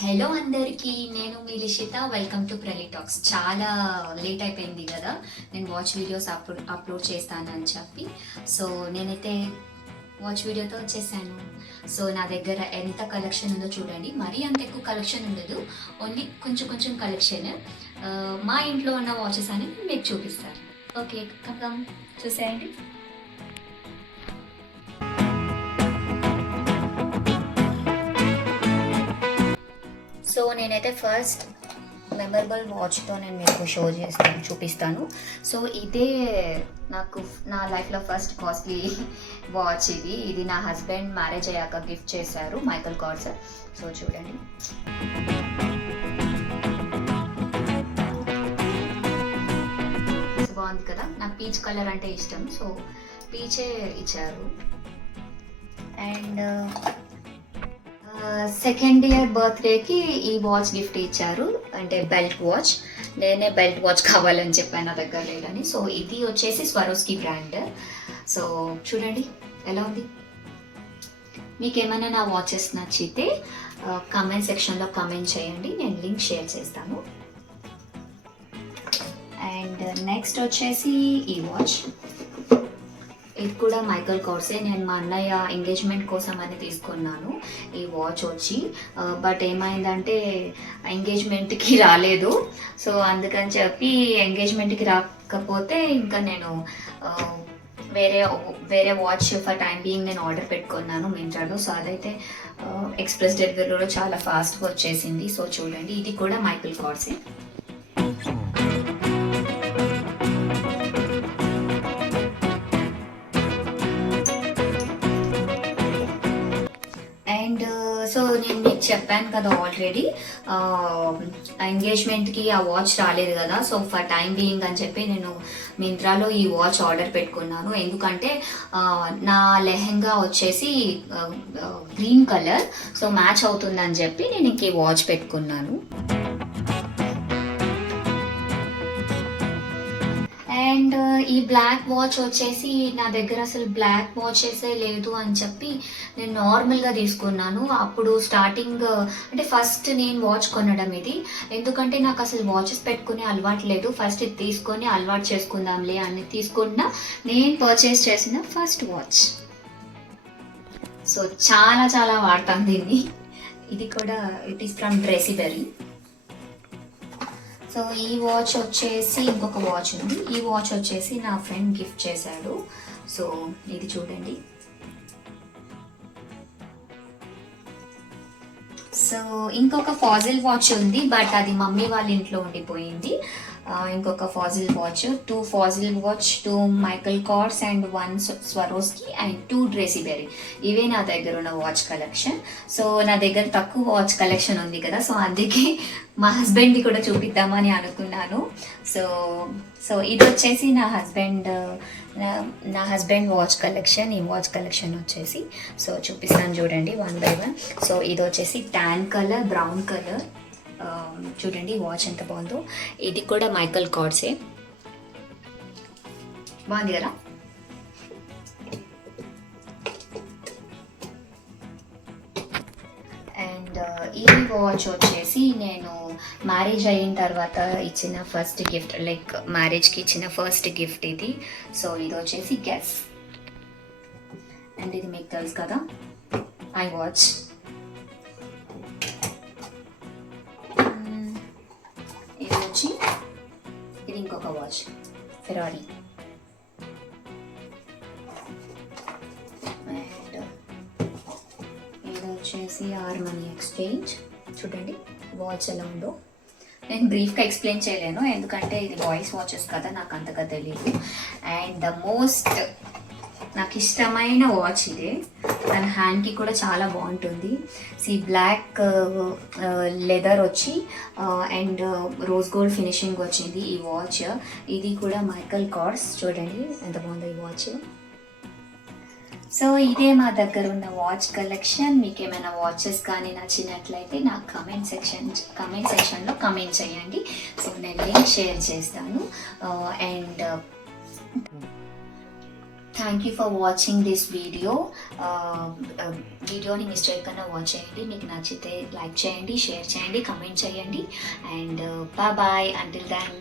Hello అందరికీ, నేను మీ Lishitha. Welcome to Prali talks. చాలా లేట్ అయిపోయింది కదా నేను వాచ్ వీడియోస్ అప్లోడ్ చేస్తానని చెప్పి. సో నేనైతే వాచ్ వీడియోతో వచ్చేసాను. సో నా దగ్గర ఎంత కలెక్షన్ ఉందో చూడండి. మరీ అంత ఎక్కువ కలెక్షన్ ఉండదు, ఓన్లీ కొంచెం కొంచెం కలెక్షన్. మా ఇంట్లో ఉన్న వాచెస్ అని మీకు చూపిస్తాను. ఓకే, కమ్ చూసేయండి. సో నేనైతే ఫస్ట్ మెమరబుల్ వాచ్తో నేను మీకు చూపిస్తాను. సో ఇదే నాకు నా లైఫ్లో ఫస్ట్ కాస్ట్లీ వాచ్. ఇది నా హస్బెండ్ మ్యారేజ్ అయ్యాక గిఫ్ట్ చేశారు, మైకల్ కార్స్. సో చూడండి, బాగుంది కదా. నాకు పీచ్ కలర్ అంటే ఇష్టం, సో పీచే ఇచ్చారు. అండ్ సెకండ్ ఇయర్ బర్త్డేకి ఈ వాచ్ గిఫ్ట్ ఇచ్చారు, అంటే బెల్ట్ వాచ్. నేనే బెల్ట్ వాచ్ కావాలని చెప్పాను, నా దగ్గర లేదని. సో ఇది వచ్చేసి స్వరోస్కి బ్రాండ్. సో చూడండి ఎలా ఉంది. మీకు ఏమైనా నా వాచెస్ నచ్చితే కామెంట్ సెక్షన్లో కామెంట్ చేయండి, నేను లింక్ షేర్ చేస్తాను. అండ్ నెక్స్ట్ వచ్చేసి ఈ వాచ్. ఇది కూడా మైకల్ కార్సే. నేను మా అన్నయ్య ఎంగేజ్మెంట్ కోసం అని తీసుకున్నాను ఈ వాచ్ వచ్చి. బట్ ఏమైందంటే ఎంగేజ్మెంట్కి రాలేదు. సో అందుకని చెప్పి ఎంగేజ్మెంట్కి రాకపోతే ఇంకా నేను వేరే వాచ్ ఫర్ టైం బీయింగ్ నేను ఆర్డర్ పెట్టుకున్నాను మింత్రాలో. సో అదైతే ఎక్స్ప్రెస్ డెలివరీలో చాలా ఫాస్ట్గా వచ్చేసింది. సో చూడండి, ఇది కూడా మైకల్ కార్సే. అండ్ సో నేను మీకు చెప్పాను కదా ఆల్రెడీ, ఎంగేజ్మెంట్కి ఆ వాచ్ రాలేదు కదా. సో ఫర్ టైం బీయింగ్ అని చెప్పి నేను మింత్రాలో ఈ వాచ్ ఆర్డర్ పెట్టుకున్నాను. ఎందుకంటే నా లెహెంగా వచ్చేసి గ్రీన్ కలర్, సో మ్యాచ్ అవుతుందని చెప్పి నేను ఇంక ఈ వాచ్ పెట్టుకున్నాను. అండ్ ఈ బ్లాక్ వాచ్ వచ్చేసి నా దగ్గర అసలు బ్లాక్ వాచెసే లేదు అని చెప్పి నేను నార్మల్గా తీసుకున్నాను. అప్పుడు స్టార్టింగ్ అంటే ఫస్ట్ నేను వాచ్ కొనడం ఇది. ఎందుకంటే నాకు అసలు వాచెస్ పెట్టుకునే అలవాటు లేదు. ఫస్ట్ ఇది తీసుకొని అలవాటు చేసుకుందాంలే అని తీసుకున్న నేను పర్చేస్ చేసిన ఫస్ట్ వాచ్. సో చాలా చాలా వాడతాను దీన్ని. ఇది కూడా ఇట్ ఈస్ ఫ్రమ్ డ్రెసిబెరీ. సో ఈ వాచ్ వచ్చేసి ఇంకొక వాచ్ ఉంది. ఈ వాచ్ వచ్చేసి నా ఫ్రెండ్ గిఫ్ట్ చేశాడు. సో ఇది చూడండి. సో ఇంకొక ఫాజిల్ వాచ్ ఉంది, బట్ అది మమ్మీ వాళ్ళ ఇంట్లో ఉండిపోయింది. ఇంకొక fossil watch, 2 fossil watch, 2 Michael Kors and 1 Swarovski and 2 Dressberry. ఇవే నా దగ్గర ఉన్న వాచ్ కలెక్షన్. సో నా దగ్గర తక్కువ వాచ్ కలెక్షన్ ఉంది కదా, సో అందుకే మా హస్బెండ్ని కూడా చూపిద్దామని అనుకున్నాను. సో సో ఇది వచ్చేసి నా హస్బెండ్ వాచ్ కలెక్షన్. ఈ వాచ్ కలెక్షన్ వచ్చేసి సో చూపిస్తాను చూడండి, 1 by 1. సో ఇది వచ్చేసి ట్యాన్ కలర్, బ్రౌన్ కలర్. చూడండి వాచ్ ఎంత బాగుందో. ఇది కూడా మైకల్ కార్సే. బాగుంది కదా. అండ్ ఈ వాచ్ వచ్చేసి నేను మ్యారేజ్ అయిన తర్వాత ఇచ్చిన ఫస్ట్ గిఫ్ట్, లైక్ మ్యారేజ్కి ఇచ్చిన ఫస్ట్ గిఫ్ట్ ఇది. సో ఇది వచ్చేసి గెస్. అండ్ ఇది మీకు తెలుసు కదా, ఐ వాచ్. ఇది వచ్చి ఇది ఇంకొక వాచ్, ఫెరారీ. అండ్ ఇది వచ్చేసి ఆర్మనీ ఎక్స్చేంజ్. చూడండి వాచ్ ఎలా ఉందో. నేను బ్రీఫ్గా ఎక్స్ప్లెయిన్ చేయలేను, ఎందుకంటే ఇది బాయ్స్ వాచెస్ కదా, నాకు అంతగా తెలియదు. అండ్ ద మోస్ట్ నాకు ఇష్టమైన వాచ్ ఇదే. తన హ్యాండ్కి కూడా చాలా బాగుంటుంది. బ్లాక్ లెదర్ వచ్చి అండ్ రోజ్ గోల్డ్ ఫినిషింగ్ వచ్చింది ఈ వాచ్. ఇది కూడా మైకల్ కార్స్. చూడండి ఎంత బాగుందో ఈ వాచ్. సో ఇదే మా దగ్గర ఉన్న వాచ్ కలెక్షన్. మీకు ఏమైనా వాచెస్ కానీ నచ్చినట్లయితే నాకు కమెంట్ సెక్షన్లో కమెంట్ చేయండి. సో నేను లింక్ షేర్ చేస్తాను. And thank you for watching this video. వీడియోని మిస్ చేయకుండా వాచ్ చేయండి. మీకు నచ్చితే లైక్ చేయండి, షేర్ చేయండి, కమెంట్ చేయండి. And bye until then.